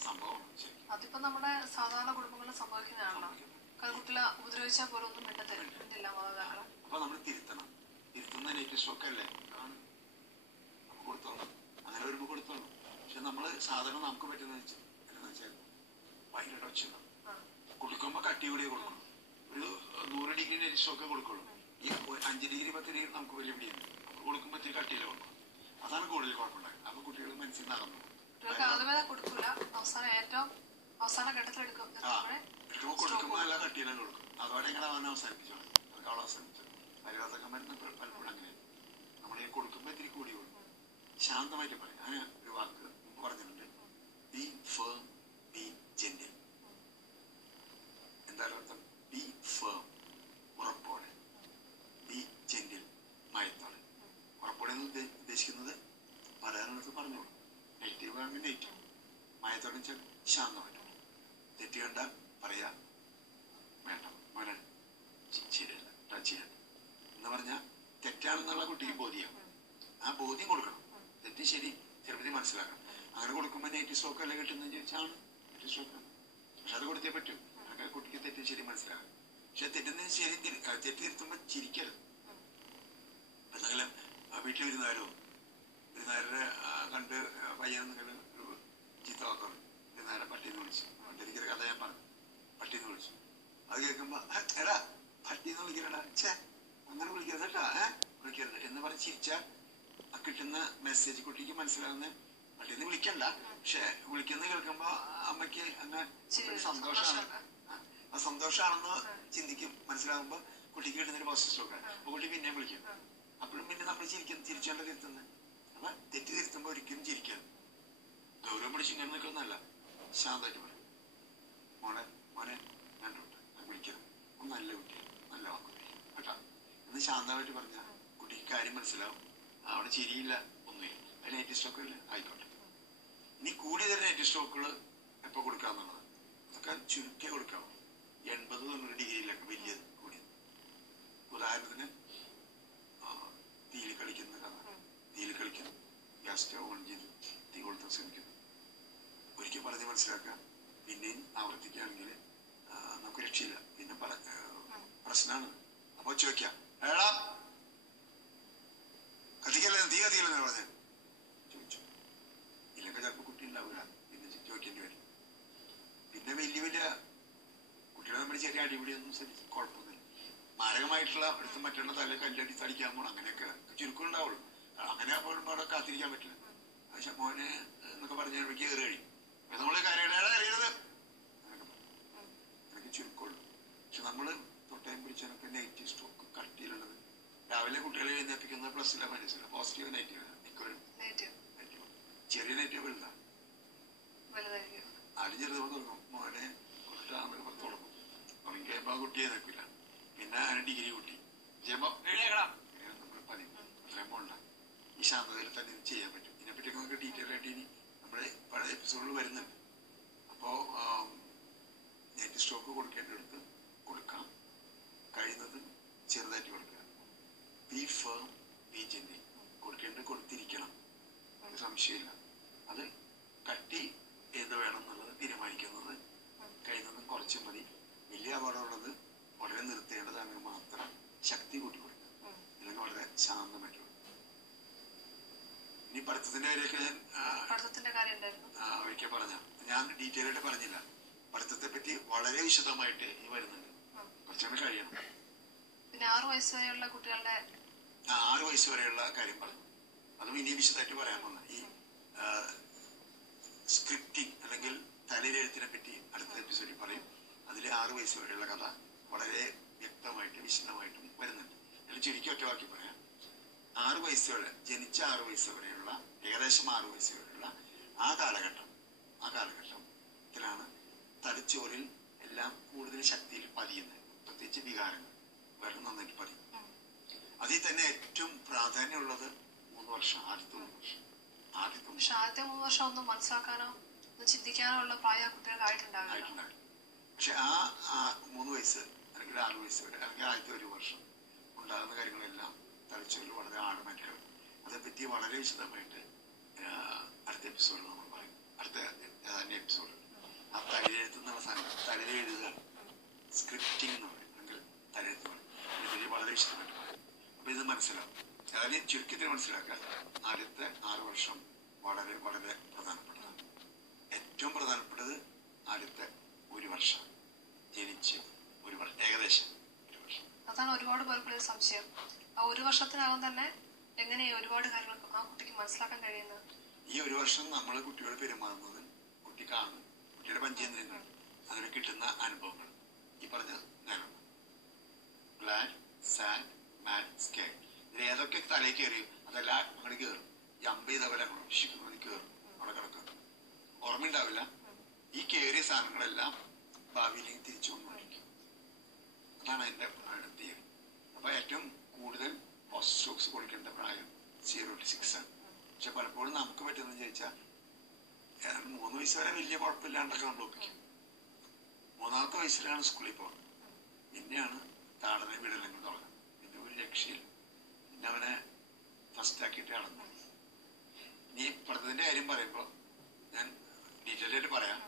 സംഭവമാണ്. അതിപ്പോ നമ്മുടെ സാധാരണ കുടുംബങ്ങളിൽ സംഭവിക്കുന്നതാണല്ലോ. കുട്ടികളെ ഉപദ്രവിച്ചാൽ പോലും ഒന്നും മിണ്ടത്തില്ല മാതാപിതാക്കളെ. അപ്പൊ നമ്മൾ തിരുത്തുന്ന നെറ്റ് സ്റ്റോക്ക് അല്ലേ, നമുക്ക് കൊടുത്തോളൂ, അങ്ങനെ വരുമ്പോ കൊടുത്തോളൂ. പക്ഷെ നമ്മള് സാധാരണ നമുക്ക് പറ്റുന്ന വെച്ചാൽ ഭയങ്കര ഒച്ച കൊടുക്കുമ്പോ കട്ടി കൂടിയേ കൊടുക്കുള്ളൂ. ഒരു 100 ഡിഗ്രി നെറ്റ് സ്റ്റോക്കെ കൊടുക്കുള്ളൂ. ഈ 5 ഡിഗ്രി 10 ഡിഗ്രി നമുക്ക് വലിയ പിടിയുണ്ട്. നമുക്ക് കൊടുക്കുമ്പോ ഇത്തിരി കട്ടിയില്ല കൊടുക്കും. അതാണ് കൂടുതൽ കുഴപ്പമുണ്ടായത്. അപ്പൊ കുട്ടികൾ മനസ്സിലാകുന്നു. കുട്ടികൾക്ക് ആദ്യമേ കൊടുക്കൂല, അവസാന ഘട്ടത്തിലെടുക്കും. കൊടുക്കുമ്പോ നല്ല കട്ടിയിലും കൊടുക്കും. അതോടെ ഇങ്ങനെ അവനെ അവസാനിപ്പിച്ചോളൂ, അവളെ അവസാനിപ്പിച്ചു. പരിഹാസൊക്കെ മരുന്ന് പലപ്പോഴും അങ്ങനെ നമ്മളീ കൊടുക്കുമ്പോ ഇത്തിരി കൂടി കൊടുക്കും. ശാന്തമായിട്ട് പറയും. അങ്ങനെ ഒരു വാക്ക് പറഞ്ഞിട്ടുണ്ട്, ബി ഫേം, ബി ജെന്റിൽ. എന്താണ് അർത്ഥം? ബി ഫേം, ഉറപ്പോടെ, ബി ജെന്റിൽ, മയത്തോടെ. ഉറപ്പോടെ എന്ന് ഉദ്ദേശിക്കുന്നത് പറയാനുള്ളത് പറഞ്ഞോളൂ, നെഗറ്റീവ് ആണെങ്കിൽ നെഗറ്റീവ്, മയത്തോടെ വെച്ചാൽ ശാന്തമായിട്ട്. തെറ്റ് കണ്ടാൽ പറയാ, വേണ്ട മോനെ ശരിയല്ല, ടച്ച് ചെയ്യണ്ട എന്ന് പറഞ്ഞാൽ തെറ്റാണെന്നുള്ള കുട്ടിക്ക് ബോധ്യം. ആ ബോധ്യം കൊടുക്കണം. തെറ്റ് ശരി ചെറുപ്പത്തിൽ മനസ്സിലാക്കണം. അങ്ങനെ കൊടുക്കുമ്പോൾ നെഗറ്റീവ് സ്റ്റോക്ക് അല്ലേ കിട്ടുന്നതെന്ന് ചോദിച്ചാണ് നെഗറ്റീവ് സ്റ്റോക്കാണ്. പക്ഷെ അത് കൊടുത്തേ പറ്റും. അങ്ങനെ കുട്ടിക്ക് തെറ്റ് ശരി മനസ്സിലാക്കാം. പക്ഷെ തെറ്റുന്ന ശരി തെറ്റ് തിരുത്തുമ്പോൾ ചിരിക്കരുത്. എന്തെങ്കിലും വീട്ടിൽ വിരുന്നാരോ വിരുന്നാരെ കണ്ട് പയ്യെന്നെങ്കിലും ഒരു ചീത്ത വാക്കണം, വിരുന്നാരെ പട്ടിന്ന് വിളിച്ചു. എനിക്കൊരു കഥ ഞാൻ പറഞ്ഞു, പട്ടിന്ന് വിളിച്ചു. അത് കേൾക്കുമ്പോ എടാ പട്ടിന്ന് വിളിക്കലടാ, അങ്ങനെ വിളിക്കരുത് കേട്ടാ, വിളിക്കരുത് എന്ന് പറഞ്ഞ് ചിരിച്ചാൽ കിട്ടുന്ന മെസ്സേജ് കുട്ടിക്ക് മനസ്സിലാകുന്ന പട്ടിന്ന് വിളിക്കണ്ട, പക്ഷെ വിളിക്കുന്നത് കേൾക്കുമ്പോ അമ്മയ്ക്ക് അങ്ങ് സന്തോഷമാണ്. ആ സന്തോഷമാണെന്ന് ചിന്തിക്കും. മനസ്സിലാകുമ്പോ കുട്ടിക്ക് കിട്ടുന്നൊരു പോസിറ്റീവ് സ്റ്റോക്കാണ്. അപ്പൊ കുട്ടി പിന്നെയും വിളിക്കും. അപ്പോഴും പിന്നെ നമ്മൾ ചിരിച്ചോണ്ട് തിരുത്തുന്നത്. അപ്പൊ തെറ്റ് തിരുത്തുമ്പോ ഒരിക്കലും ചിരിക്കരുത്. ഗൗരവം പിടിച്ച് ഇങ്ങനെ നിൽക്കുന്നതല്ല, ശാന്തമായിട്ട് പറയും, മോനെ ഞാനുണ്ട്, വിളിക്കരുത്, നല്ല കുട്ടിയാണ്, നല്ല വാക്കുട്ടി കേട്ടാ എന്ന് ശാന്തമായിട്ട് പറഞ്ഞാൽ കുട്ടിക്ക് കാര്യം മനസ്സിലാവും. അവിടെ ചിരിയില്ല, ഒന്നുമില്ല. അത് നെഗറ്റീവ് സ്റ്റോക്ക് ഇല്ല, ആയിക്കോട്ടെ. ഇനി കൂടി തരുന്ന നെഗറ്റീവ് സ്റ്റോക്കുകൾ എപ്പോ കൊടുക്കാന്നുള്ളത് അതൊക്കെ ചുരുക്കേ കൊടുക്കാവൂ. 80-90 ഡിഗ്രിയിലൊക്കെ വലിയത് കൂടിയത്. ഉദാഹരണത്തിന് തീയിൽ കളിക്കുന്ന കഥ, തീയിൽ കളിക്കുന്നു, ഗ്യാസ് സ്റ്റവ് ഓൺ ചെയ്ത് തീ കൊളുത്താൻ ശ്രമിക്കുന്നു. ഒരിക്കൽ പറഞ്ഞ് മനസ്സിലാക്കാം, പിന്നെയും ആവർത്തിക്കുകയാണെങ്കിൽ നമുക്ക് രക്ഷയില്ല, പിന്നെ പ്രശ്നമാണ്. അപ്പൊ ചോദിക്കാം, ഏടാ കത്തിക്കല്ലേ, തീ കത്തിക്കല്ലെന്ന് പറഞ്ഞ ചോദിച്ചു. ഇല്ലെങ്കിൽ ചിലപ്പോൾ കുട്ടി ഉണ്ടാവില്ല, പിന്നെ ചോദിക്കേണ്ടി വരും. പിന്നെ വലിയ കുട്ടികളെ നമ്മൾ ചെറിയ അടിപിടിയൊന്നും കുഴപ്പമൊന്നുമില്ല. മാരകമായിട്ടുള്ള അടുത്ത് മറ്റുള്ള തല കല്ലടി തടിക്കാൻ പോകണം, അങ്ങനെയൊക്കെ ചുരുക്കം ഉണ്ടാവുള്ളൂ. അങ്ങനെ അപ്പോഴും അവിടെ കാത്തിരിക്കാൻ പറ്റില്ല. പക്ഷെ മോനെ എന്നൊക്കെ പറഞ്ഞ എനിക്ക് കയറി കഴിയും. നമ്മള് അറിയരുത് എനിക്ക് ചുരുക്കമുള്ളൂ. പക്ഷെ നമ്മള് തൊട്ടയം പിടിച്ചതിനൊക്കെ നെഗറ്റീവ് സ്റ്റോക്ക് കട്ടിയിലുള്ളത്. രാവിലെ കുട്ടികളെ എഴുന്നേപ്പിക്കുന്നത് പ്ലസ്സില്ല മൈനസില്ല, പോസിറ്റീവ് നെഗറ്റീവ്. ചെറിയ നെഗറ്റീവ് വലുതാ, ആദ്യം ചെറുതപ്പോൾ തുടങ്ങും, മോനെ കൊണ്ടിട്ടാകുമ്പോൾ 10 തുടങ്ങും. തുടങ്ങി കഴിയുമ്പോൾ ആ കുട്ടിയെ നിൽക്കില്ല. പിന്നെ അതിന് ഡിഗ്രി കൂട്ടി ചെയ്യുമ്പോ നമ്മൾ പറയുമ്പോൾ ഈ ശാന്തതയിൽ തന്നെ ഇത് ചെയ്യാൻ പറ്റും. ഇതിനെപ്പറ്റി നമുക്ക് ഡീറ്റെയിൽ ആയിട്ട് ഇനി നമ്മുടെ പഴയ എപ്പിസോഡിൽ വരുന്നുണ്ട്. അപ്പോ നെറ്റ് സ്റ്റോക്ക് കൊടുക്കേണ്ടടുത്ത് കൊടുക്കാം, കഴിയുന്നത് ചെറുതായിട്ട് കൊടുക്കുക. B firm, B gentle. കൊടുക്കേണ്ടത് കൊടുത്തിരിക്കണം. ഇനി പഠിത്തത്തിന്റെ കാര്യമൊക്കെ ഞാൻ പഠിത്തത്തിന്റെ കാര്യം ഉണ്ടായിരുന്നു. ഒരിക്കൽ പറഞ്ഞ ഞാൻ ഡീറ്റെയിൽ ആയിട്ട് പറഞ്ഞില്ല. പഠിത്തത്തെ പറ്റി വളരെ വിശദമായിട്ട് ഈ വരുന്നുണ്ട്. കുറച്ചുകൂടി കഴിയണം. പിന്നെ 6 വയസ്സ് വരെയുള്ള കുട്ടികളുടെ 6 വയസ്സ് വരെയുള്ള കാര്യം പറഞ്ഞു. അതും ഇനി വിശദമായിട്ട് പറയാൻ വന്ന ഈ സ്ക്രിപ്റ്റിംഗ് അല്ലെങ്കിൽ തലയിലെഴുത്തിനെ പറ്റി അടുത്ത എപ്പിസോഡിൽ പറയും. അതിൽ 6 വയസ്സ് വരെയുള്ള കഥ വളരെ വ്യക്തമായിട്ട് വിശദമായിട്ടും വരുന്നുണ്ട്. അതിൽ ചുരുക്കി ഒറ്റ വാക്കി പറയാം. 6 വയസ്സ് വരെ ജനിച്ച 6 വയസ്സ് വരെയുള്ള ഏകദേശം 6 വയസ്സ് വരെയുള്ള ആ കാലഘട്ടത്തിലാണ് തലച്ചോറിൽ എല്ലാം കൂടുതൽ ശക്തിയിൽ പതിയുന്നത്. പ്രത്യേകിച്ച് വികാരങ്ങൾ വേറെ നന്നായിട്ട് പതിയും. അതിൽ തന്നെ ഏറ്റവും പ്രാധാന്യമുള്ളത് 3 വർഷം, ആദ്യത്തെ 3 വർഷം. ആദ്യത്തെ 3 വർഷം ഒന്നും മനസ്സിലാക്കാനോ ചിന്തിക്കാനോ ഉള്ള പ്രായ കുട്ടികൾക്കായിട്ടുണ്ടാവില്ല. പക്ഷെ ആ 3 വയസ്സ് അല്ലെങ്കിൽ 6 വയസ്സ് വരെ അല്ലെങ്കിൽ ആദ്യത്തെ 1 വർഷം ഉണ്ടാകുന്ന കാര്യങ്ങളെല്ലാം തലച്ചോറിൽ വളരെ ആഴമായിട്ട് കിടക്കും. അതേപ്പറ്റി വളരെ വിശദമായിട്ട് അടുത്ത എപ്പിസോഡിൽ നമ്മൾ പറയും. അടുത്ത എപ്പിസോഡ് ആ തലയെഴുത്തുന്നുള്ള സാധനം തലയെഴുതുക, സ്ക്രിപ്റ്റിംഗ് എന്ന് പറയും, അല്ലെങ്കിൽ തലയെഴുത്ത് പറയും. ഇതിനെപ്പറ്റി വളരെ വിശദമായിട്ട് പറയും. അപ്പൊ ഇത് മനസ്സിലാവും. അതായത് ചുരുക്കത്തിൽ മനസ്സിലാക്കാൻ ആദ്യത്തെ 6 വർഷം വളരെ വളരെ പ്രധാനപ്പെട്ടതാണ്. ഏറ്റവും പ്രധാനപ്പെട്ടത് ആദ്യത്തെ 1 വർഷം, ജനിച്ച് 1 വർഷം, ഏകദേശം 1 വർഷം. അതാണ് ഒരുപാട് പേർക്കുള്ള സംശയം. ആ 1 വർഷത്തിനകം തന്നെ എങ്ങനെയാ ഒരുപാട് കാര്യങ്ങൾ ആ കുട്ടിക്ക് മനസ്സിലാക്കാൻ കഴിയുന്നത്? ഈ 1 വർഷം നമ്മൾ കുട്ടിയോട് പെരുമാറുന്നത്, കുട്ടി കാണുന്നത്, കുട്ടിയുടെ പഞ്ചേന്ദ്രിയങ്ങൾ, അതിന് കിട്ടുന്ന അനുഭവങ്ങൾ ഈ പറഞ്ഞ നേരം ഗ്ലാഡ്, സാഡ്, മാഡ്, സ്കേർഡ്, ഇതിൽ ഏതൊക്കെ തലയിൽ കയറിയോ അതെല്ലാം അങ്ങോട്ട് കയറും. ഈ 50 പോലെ വിഷിക്കുന്നത് കയറും, അവിടെ കിടക്കും, ഓർമ്മയുണ്ടാവില്ല. ഈ കയറിയ സാധനങ്ങളെല്ലാം ഭാവിയിലേക്ക് തിരിച്ചു കൊണ്ടുപോയിരിക്കും. അതാണ് അതിന്റെ തിയറി. അപ്പൊ ഏറ്റവും കൂടുതൽ പോസ്റ്റ് സ്ട്രോക്സ് കൊടുക്കേണ്ട പ്രായം 0 to 6 ആണ്. പക്ഷെ പലപ്പോഴും നമുക്ക് പറ്റുന്നത് ചോദിച്ചാൽ 3 വയസ്സ് വരെ വലിയ കുഴപ്പമില്ലാണ്ടൊക്കെ നമ്മൾ ഒപ്പിക്കും. 3ാമത്തെ വയസ്സിലാണ് സ്കൂളിൽ പോകുന്നത്. പിന്നെയാണ് താടന വിടലങ്ങൾ തുടങ്ങുന്നത്. പിന്നെ ഒരു രക്ഷയില്ല. പിന്നെ അവനെ ഫസ്റ്റ് ആക്കിയിട്ട് നടന്നു. ഇനി പഠിത്തത്തിന്റെ കാര്യം പറയുമ്പോൾ ഞാൻ ഡീറ്റെയിൽ ആയിട്ട് പറയാം.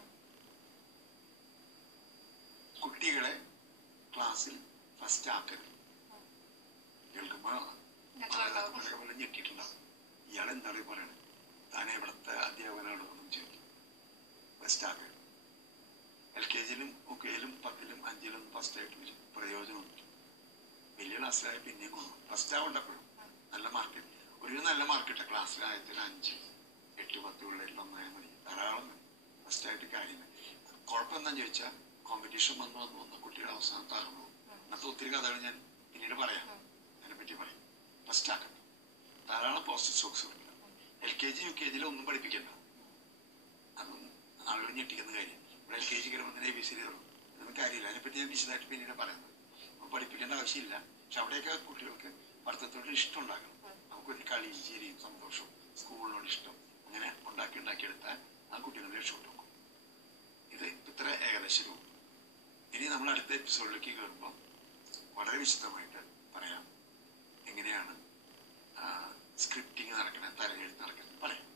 കുട്ടികളെ ക്ലാസ്സിൽ ഫസ്റ്റ് ആക്കരുത്. കേൾക്കുമ്പോ പോലെ ഞെട്ടിയിട്ടുണ്ടാവും. ഇയാൾ എന്താണ് പറയണത്? താൻ എവിടത്തെ അധ്യാപകനാണോ എന്നും ചോദിക്കും. ഫസ്റ്റ് ആക്കരുത്. LKG-ലും UKG-ലും 10-ലും 5-ലും ഫസ്റ്റ് ആയിട്ട് പ്രയോജനമൊന്നും വലിയ ക്ലാസ്സിലായി പിന്നെയും കൊണ്ടു ഫസ്റ്റ് ആവണ്ടപ്പോഴും നല്ല മാർക്ക്, ഒരു നല്ല മാർക്ക് ഇട്ട ക്ലാസ്സിലായതിൽ 5, 8, 10 പിള്ളേരിൽ ഒന്നായാൽ മതി. ധാരാളം ഫസ്റ്റ് ആയിട്ട് കാര്യങ്ങൾ. കുഴപ്പം എന്താന്ന് ചോദിച്ചാൽ കോമ്പറ്റീഷൻ വന്ന് കുട്ടിയുടെ അവസാനം തകർന്നു പോകും. അങ്ങനത്തെ ഒത്തിരി കഥകൾ ഞാൻ പിന്നീട് പറയാം. അതിനെപ്പറ്റി പറയും. ഫസ്റ്റ് ആക്കണം. ധാരാളം പോസ്റ്റ് സ്ട്രോക്സ് ഉണ്ട്. LKG UKG-ലും ഒന്നും പഠിപ്പിക്കണ്ട. അതും ആളുകൾ ഞെട്ടിക്കുന്ന കാര്യം. ഇവിടെ LKG കയറുമ്പോൾ ABC കയറും. അതൊന്നും കാര്യമില്ല. അതിനെപ്പറ്റി ഞാൻ വിശദമായിട്ട് പിന്നീട് പറയുന്നത്. നമുക്ക് പഠിപ്പിക്കേണ്ട ആവശ്യമില്ല. പക്ഷെ അവിടെയൊക്കെ കുട്ടികൾക്ക് പഠിത്തത്തോട് ഇഷ്ടം ഉണ്ടാക്കണം. നമുക്കൊരു കളിയും ചിരിയും സന്തോഷവും സ്കൂളിനോട് ഇഷ്ടം അങ്ങനെ ഉണ്ടാക്കിയെടുത്താൽ ആ കുട്ടികളെ രക്ഷപ്പെട്ടു പോകും. ഇത് ഇത്ര ഏകദേശം. ഇനി നമ്മൾ അടുത്ത എപ്പിസോഡിലേക്ക് കയറുമ്പോൾ വളരെ വിശദമായിട്ട് പറയാം എങ്ങനെയാണ് സ്ക്രിപ്റ്റിംഗ് നടക്കുന്നത്, തലയെഴുത്ത് നടക്കുന്നത് പറയാം.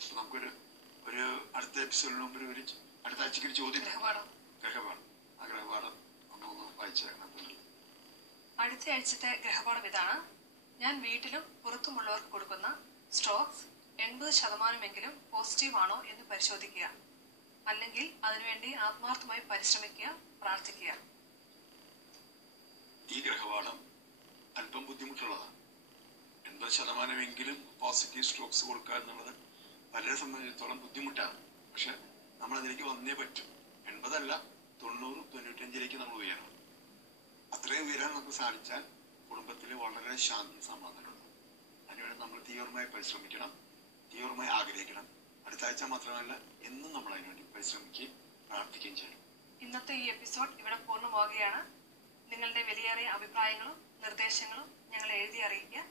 അപ്പൊ നമുക്കൊരു അടുത്ത എപ്പിസോഡിന് മുമ്പ് അടുത്ത ആഴ്ചക്ക് ഒരു ചോദ്യം. ഗ്രഹപാഠം. ആ ഗ്രഹപാഠം ഒന്ന് വായിച്ചേക്കണം. അടുത്ത ആഴ്ചത്തെ ഗ്രഹപാഠം ഇതാണ്. ഞാൻ വീട്ടിലും പുറത്തുമുള്ളവർക്ക് കൊടുക്കുന്ന സ്ട്രോക്സ് 80% പോസിറ്റീവ് ആണോ എന്ന് പരിശോധിക്കുക. അല്ലെങ്കിൽ അതിനുവേണ്ടി ആത്മാർത്ഥമായി പരിശ്രമിക്കുക, പ്രാർത്ഥിക്കുക. ഈ ഗ്രഹപാഠം അല്പം ബുദ്ധിമുട്ടുള്ളതാണ്. 80% പോസിറ്റീവ് സ്ട്രോക്സ് കൊടുക്കുക എന്നുള്ളത് പലരെ സംബന്ധിച്ചിടത്തോളം ബുദ്ധിമുട്ടാണ്. പക്ഷെ നമ്മൾ അതിലേക്ക് വന്നേ പറ്റും. 80 അല്ല, 90, 95 നമ്മൾ ഉയരണം. അത്രയും ഉയരാൻ നമുക്ക് സാധിച്ചാൽ കുടുംബത്തിൽ വളരെ ശാന്തി സമാധാനമുണ്ട്. അതിനുവേണ്ടി നമ്മൾ തീവ്രമായി പരിശ്രമിക്കണം, തീവ്രമായി ആഗ്രഹിക്കണം. അടുത്ത ആഴ്ച മാത്രമല്ല, എന്നും നമ്മൾ അതിനുവേണ്ടി പരിശ്രമിക്കുകയും പ്രാർത്ഥിക്കുകയും ചെയ്യണം. ഇന്നത്തെ ഈ എപ്പിസോഡ് ഇവിടെ പൂർണ്ണമാവുകയാണ്. നിങ്ങളുടെ വിലയേറിയ അഭിപ്രായങ്ങളും നിർദ്ദേശങ്ങളും ഞങ്ങളെ എഴുതി അറിയിക്കുക.